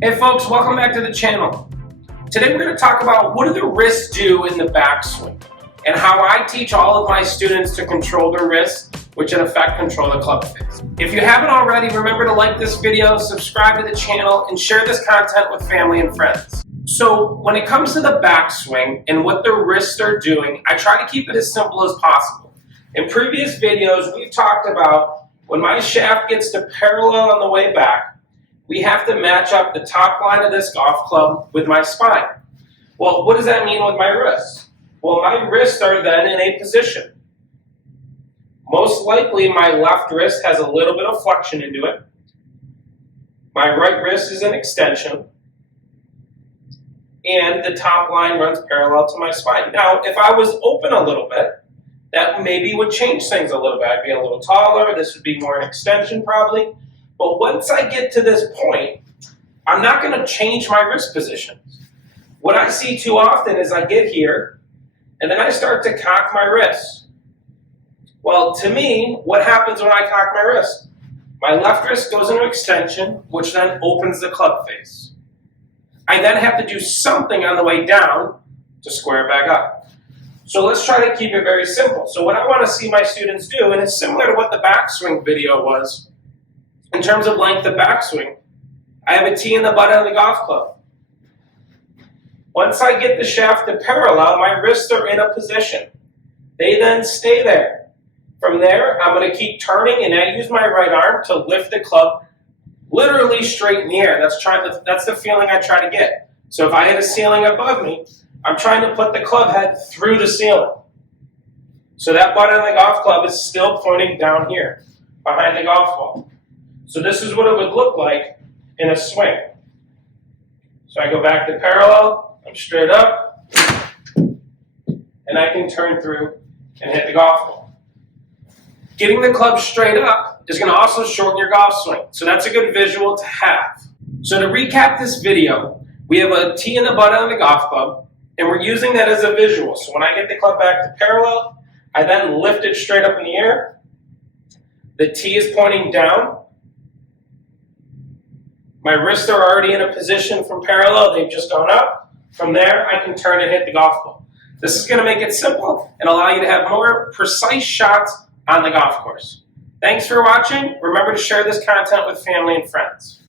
Hey folks, welcome back to the channel. Today we're going to talk about what do the wrists do in the backswing and how I teach all of my students to control their wrists, which in effect control the club face. If you haven't already, remember to like this video, subscribe to the channel, and share this content with family and friends. So when it comes to the backswing and what the wrists are doing, I try to keep it as simple as possible. In previous videos, we've talked about when my shaft gets to parallel on the way back, we have to match up the top line of this golf club with my spine. Well, what does that mean with my wrists? Well, my wrists are then in a position. Most likely, my left wrist has a little bit of flexion into it. My right wrist is an extension. And the top line runs parallel to my spine. Now, if I was open a little bit, that maybe would change things a little bit. I'd be a little taller. This would be more an extension probably. But once I get to this point, I'm not going to change my wrist position. What I see too often is I get here, and then I start to cock my wrist. Well, to me, what happens when I cock my wrist? My left wrist goes into extension, which then opens the club face. I then have to do something on the way down to square it back up. So let's try to keep it very simple. So what I want to see my students do, and it's similar to what the backswing video was, in terms of length of backswing, I have a tee in the butt of the golf club. Once I get the shaft to parallel, my wrists are in a position. They then stay there. From there, I'm going to keep turning, and I use my right arm to lift the club literally straight in the air. That's the feeling I try to get. So if I hit a ceiling above me, I'm trying to put the club head through the ceiling. So that butt of the golf club is still pointing down here, behind the golf ball. So this is what it would look like in a swing. So I go back to parallel, I'm straight up, and I can turn through and hit the golf ball. Getting the club straight up is going to also shorten your golf swing. So that's a good visual to have. So to recap this video, we have a tee in the butt on the golf club, and we're using that as a visual. So when I get the club back to parallel, I then lift it straight up in the air. The tee is pointing down. My wrists are already in a position from parallel. They've just gone up. From there, I can turn and hit the golf ball. This is going to make it simple and allow you to have more precise shots on the golf course. Thanks for watching. Remember to share this content with family and friends.